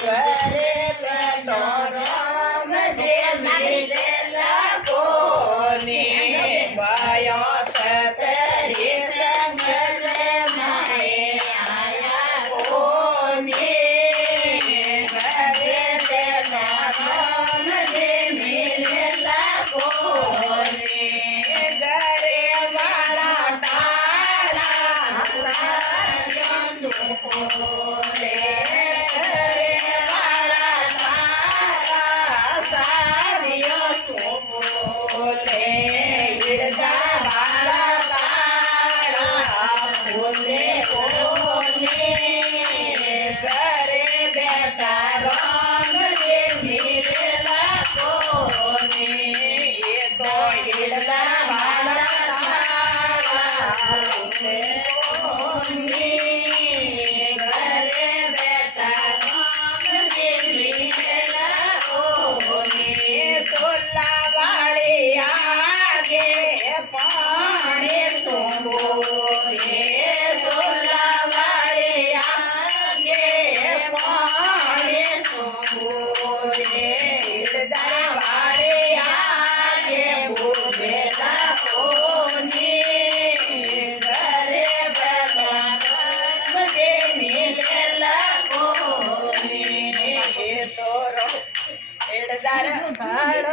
ઘરે બેઠો રમજે મિલેલા કોને ભયો સતરી સંગ માએ આયા કોને ઘરે બેઠો રમજે મિલેલા કોને ઘરે વાળા તારા રે